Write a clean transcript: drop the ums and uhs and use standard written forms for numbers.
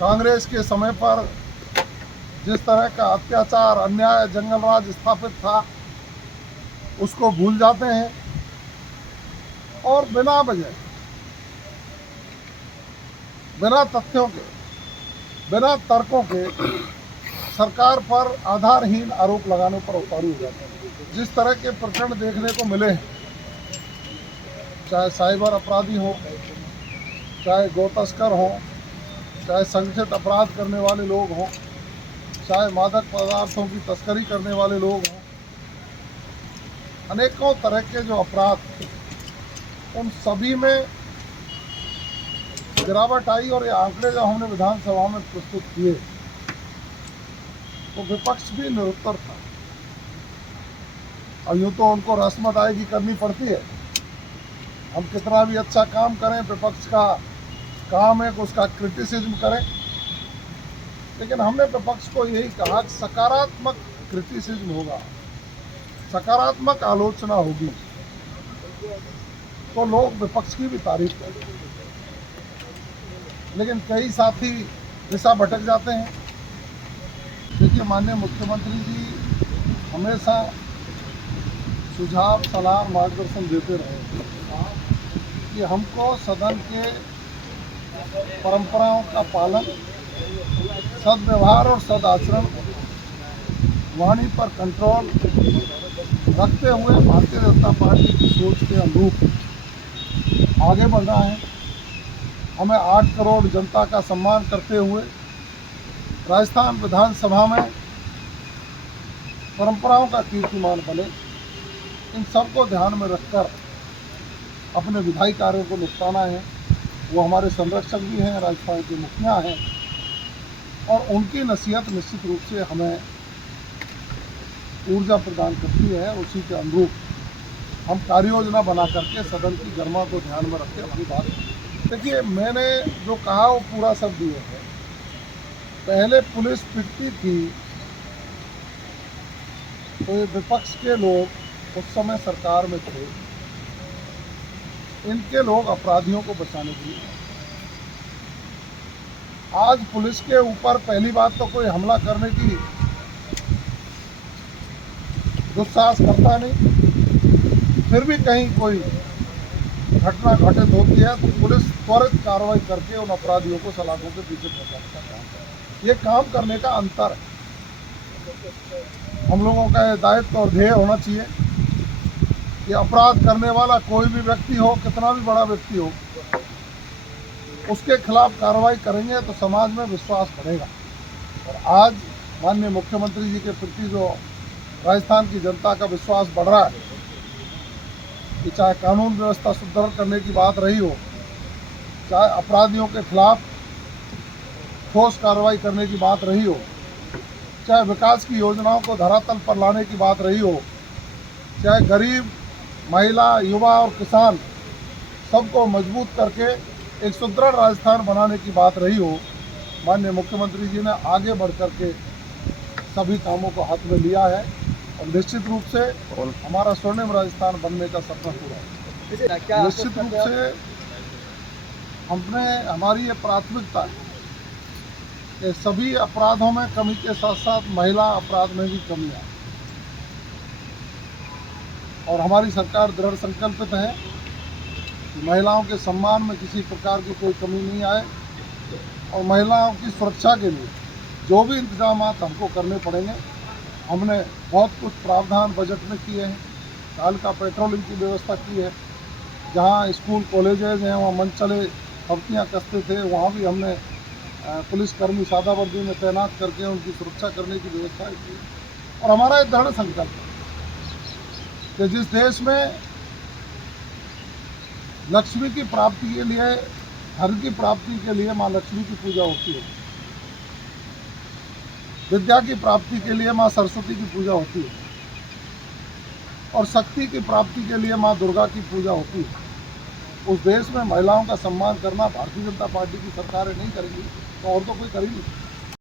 कांग्रेस के समय पर जिस तरह का अत्याचार, अन्याय, जंगल राज स्थापित था उसको भूल जाते हैं और बिना वजह, बिना तथ्यों के, बिना तर्कों के सरकार पर आधारहीन आरोप लगाने पर उतारू हो जाते हैं। जिस तरह के प्रकरण देखने को मिले हैं, चाहे साइबर अपराधी हो, चाहे गौ तस्कर हों, चाहे संगठित अपराध करने वाले लोग हों, चाहे मादक पदार्थों की तस्करी करने वाले लोग हों, अनेकों तरह के जो अपराध, उन सभी में गिरावट आई। और ये आंकड़े जब हमने विधानसभा में प्रस्तुत किए तो विपक्ष भी निरुत्तर था। और यूँ तो उनको रस्म अदायगी करनी पड़ती है, हम कितना भी अच्छा काम करें, विपक्ष का काम है कि उसका क्रिटिसिज्म करें, लेकिन हमने विपक्ष को यही कहा कि सकारात्मक क्रिटिसिज्म होगा, सकारात्मक आलोचना होगी तो लोग विपक्ष की भी तारीफ करेंगे। लेकिन कई साथी दिशा भटक जाते हैं। देखिए, माननीय मुख्यमंत्री जी हमेशा सुझाव, सलाह, मार्गदर्शन देते रहे कि हमको सदन के परंपराओं का पालन, सद्व्यवहार और सदाचरण, वाणी पर कंट्रोल रखते हुए भारतीय जनता पार्टी की सोच के अनुरूप आगे बढ़ना है। हमें 8 करोड़ जनता का सम्मान करते हुए राजस्थान विधानसभा में परंपराओं का कीर्तिमान बने, इन सबको ध्यान में रखकर अपने विधायी कार्यों को निपटाना है। वो हमारे संरक्षक भी हैं, राज्यपाल के मुखिया हैं, और उनकी नसीहत निश्चित रूप से हमें ऊर्जा प्रदान करती है। उसी के अनुरूप हम कार्य योजना बना करके सदन की गरिमा को ध्यान में रख के अपनी बात, देखिए, मैंने जो कहा वो पूरा सब दिए है। पहले पुलिस पिटती थी तो ये विपक्ष के लोग उस समय सरकार में थे, इनके लोग अपराधियों को बचाने के लिए। आज पुलिस के ऊपर पहली बात तो कोई हमला करने की दुस्साहस करता नहीं, फिर भी कहीं कोई घटना घटित होती है तो पुलिस त्वरित कार्रवाई करके उन अपराधियों को सलाखों के पीछे पहुंचाने का काम करती है। ये काम करने का अंतर है। हम लोगों का दायित्व और ध्येय होना चाहिए कि अपराध करने वाला कोई भी व्यक्ति हो, कितना भी बड़ा व्यक्ति हो, उसके खिलाफ कार्रवाई करेंगे तो समाज में विश्वास बढ़ेगा। और आज माननीय मुख्यमंत्री जी के प्रति जो राजस्थान की जनता का विश्वास बढ़ रहा है, कि चाहे कानून व्यवस्था सुदृढ़ करने की बात रही हो, चाहे अपराधियों के खिलाफ ठोस कार्रवाई करने की बात रही हो, चाहे विकास की योजनाओं को धरातल पर लाने की बात रही हो, चाहे गरीब, महिला, युवा और किसान सबको मजबूत करके एक सुदृढ़ राजस्थान बनाने की बात रही हो, माननीय मुख्यमंत्री जी ने आगे बढ़ करके सभी कामों को हाथ में लिया है और निश्चित रूप से हमारा स्वर्णिम राजस्थान बनने का सपना पूरा है। निश्चित रूप से हमारी ये प्राथमिकता है कि सभी अपराधों में कमी के साथ साथ महिला अपराध में भी कमी आए, और हमारी सरकार दृढ़ संकल्पित है कि महिलाओं के सम्मान में किसी प्रकार की कोई कमी नहीं आए, और महिलाओं की सुरक्षा के लिए जो भी इंतजाम हमको करने पड़ेंगे, हमने बहुत कुछ प्रावधान बजट में किए हैं। काल का पेट्रोलिंग की व्यवस्था की है, जहां स्कूल कॉलेजेज हैं वहाँ मन चले भर्तियाँ कसते थे, वहाँ भी हमने पुलिसकर्मी सादा वर्दी में तैनात करके उनकी सुरक्षा करने की व्यवस्था की। और हमारा एक दृढ़ संकल्प है कि जिस देश में लक्ष्मी की प्राप्ति के लिए, धन की प्राप्ति के लिए माँ लक्ष्मी की पूजा होती है, विद्या की प्राप्ति के लिए माँ सरस्वती की पूजा होती है, और शक्ति की प्राप्ति के लिए माँ दुर्गा की पूजा होती है, उस देश में महिलाओं का सम्मान करना भारतीय जनता पार्टी की सरकारें नहीं करेंगी तो और तो कोई करेगी।